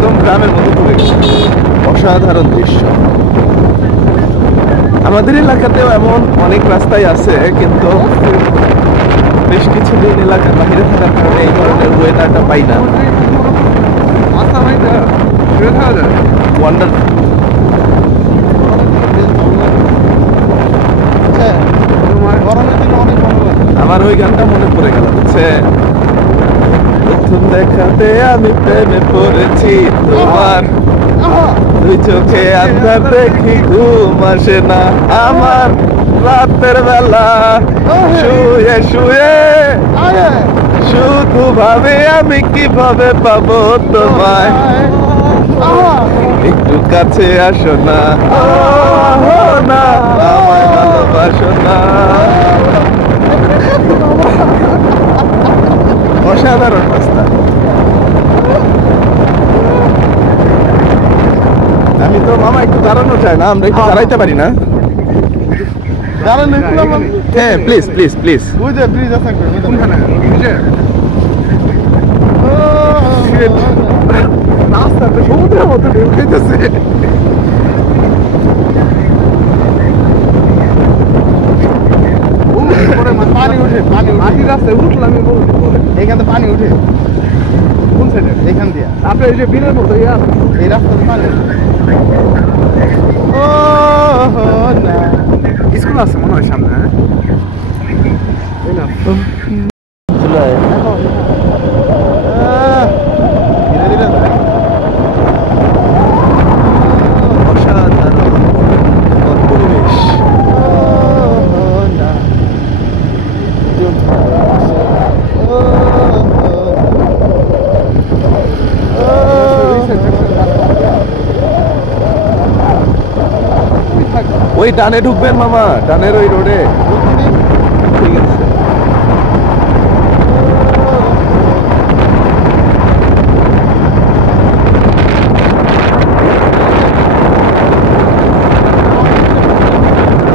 একদম গ্রামের মতো ঘুরে গেছে, অসাধারণ দৃশ্য। আমাদের এলাকাতেও এমন অনেক রাস্তায় আছে, কিন্তু বেশ কিছুদিন এলাকার বাইরে থাকার কারণে এই ধরনের ওয়েদারটা পাই না। ওয়ান্ডারফুল। আমার ওই গানটা মনে পড়ে গেল, বুঝছে? প্রথম দেখাতে আমি প্রেমে পড়েছি তোমার, দুই চোখে আন্ধার দেখি ঘুম আসে না আমার, রাতের বেলা শুয়ে শুয়ে শুধু ভাবে আমি কিভাবে পাবো তোমায়, একটু কাছে আসো না, না আমায় ভালোবাসো না। অসাধারণ রাস্তা। আমি তো মামা একটু দাঁড়ানো চাই না, আমরা একটু দাঁড়াইতে পারি না? হ্যাঁ প্লিজ প্লিজ প্লিজ। রাস্তাটা সমুদ্রের মতো ঢেউ খাইতেছে। পানি উঠে, মাটির রাস্তায় উঠলাম, এখানে পানি উঠে। কোন সাইডে? এখান দিয়ে আপনি এই যে বিলের মতো এই রাস্তাতে পানি। ও না, স্কুল আছে মনে হয় সামনে। হ্যাঁ ওই ডানে ঢুকবেন মামা, ডানের ওই রোডে। ঠিক আছে।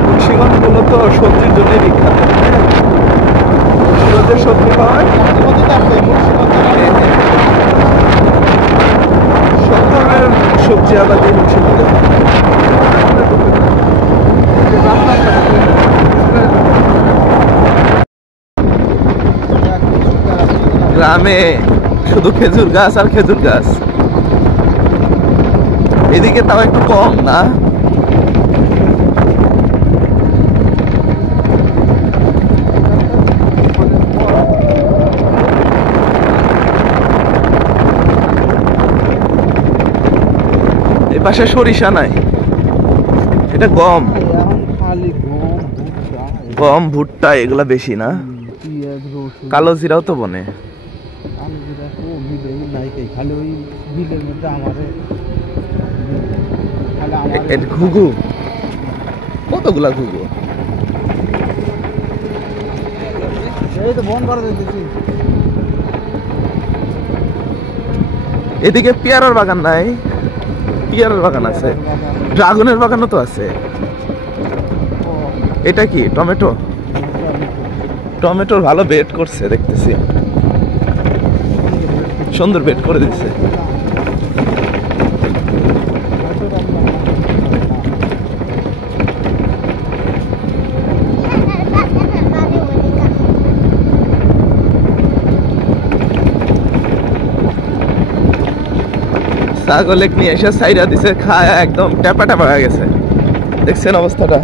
মুন্সিগঞ্জ মূলত সবজির জন্য বিখ্যাত। মুন্সিগঞ্জের সবজি হয় সব ধরনের সবজি আবাদি মুন্সিগঞ্জে। গ্রামে শুধু খেজুর গাছ আর খেজুর গাছ, এদিকে তাও একটু কম না? এই পাশে সরিষা নাই, এটা গম, গম ভুট্টা এগুলা বেশি না? কালো জিরাও তো বনে। ঘুঘু কতগুলা ঘুঘু। এদিকে পেয়ারার বাগান নাই? পেয়ারার বাগান আছে, ড্রাগনের বাগানও তো আছে। এটা কি টমেটো? টমেটোর ভালো বেড করছে দেখতেছি, সুন্দর বেড করে দিচ্ছে। ছাগলে নিয়ে এসে সাইডা দিছে, খায় একদম টেপা টেপা হয়ে গেছে। দেখছেন অবস্থাটা?